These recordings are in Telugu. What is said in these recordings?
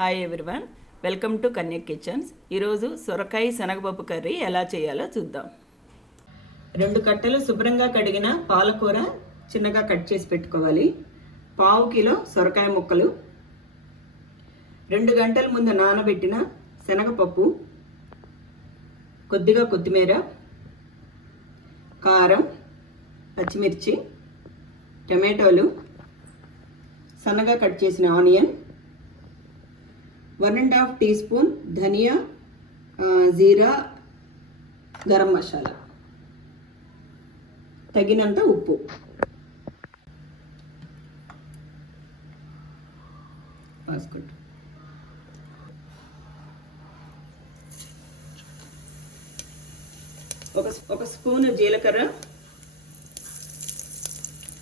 Hi everyone welcome to Kanyak kitchens ఈరోజు సొరకాయ శనగపప్పు కర్రీ ఎలా చేయాలో చూద్దాం. రెండు కట్టెలు శుభ్రంగా కడిగిన పాలకూర చిన్నగా కట్ చేసి పెట్టుకోవాలి. పావు కిలో సొరకాయ ముక్కలు. రెండు గంటల ముందు నానబెట్టిన శనగపప్పు. కొద్దిగా కొత్తిమీర. కారం. పచ్చిమిర్చి. టమాటోలు. సన్నగా కట్ చేసిన onion. One and half teaspoon ధనియా జీరా గరం మసాలా. తగినంత ఉప్పు. వేసుకుంటాం ఒక ఒక స్పూన్ జీలకర్ర.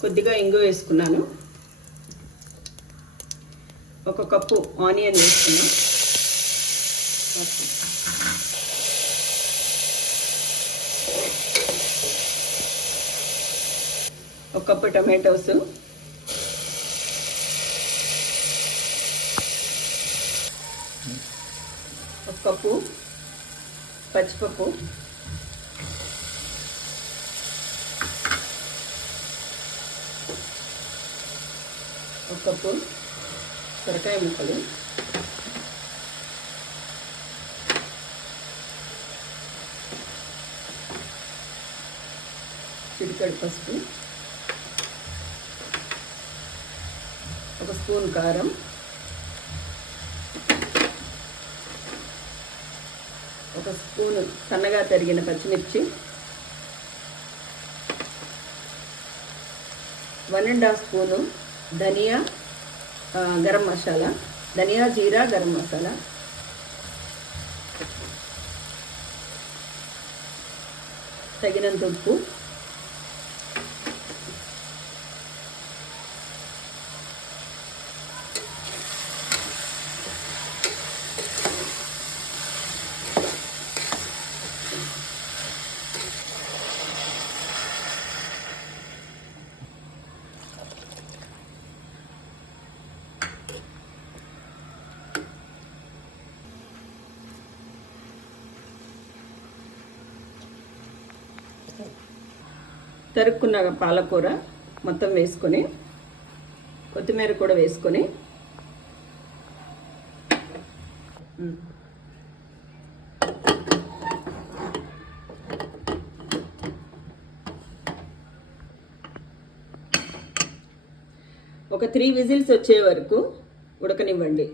కొద్దిగా ఇంగు వేసుకున్నాను. ఒక కప్పు ఆనియన్ వేసుకున్నాం. ఒక కప్పు టమాటోస్. ఒక కప్పు పచ్చిపప్పు. ఒక కప్పు సొరకాయ ముక్కలు. చిటికడి పసుపు. ఒక స్పూన్ కారం. ఒక స్పూన్ సన్నగా తరిగిన పచ్చిమిర్చి. వన్ అండ్ హాఫ్ స్పూను ధనియా. గరం మసాలా ధనియా జీరా గరం మసాలా. తగినంత ఉప్పు. తరుక్కున్న పాలకూర మొత్తం వేసుకొని కొత్తిమీర కూడా వేసుకొని ఒక త్రీ విజిల్స్ వచ్చే వరకు ఉడకనివ్వండి.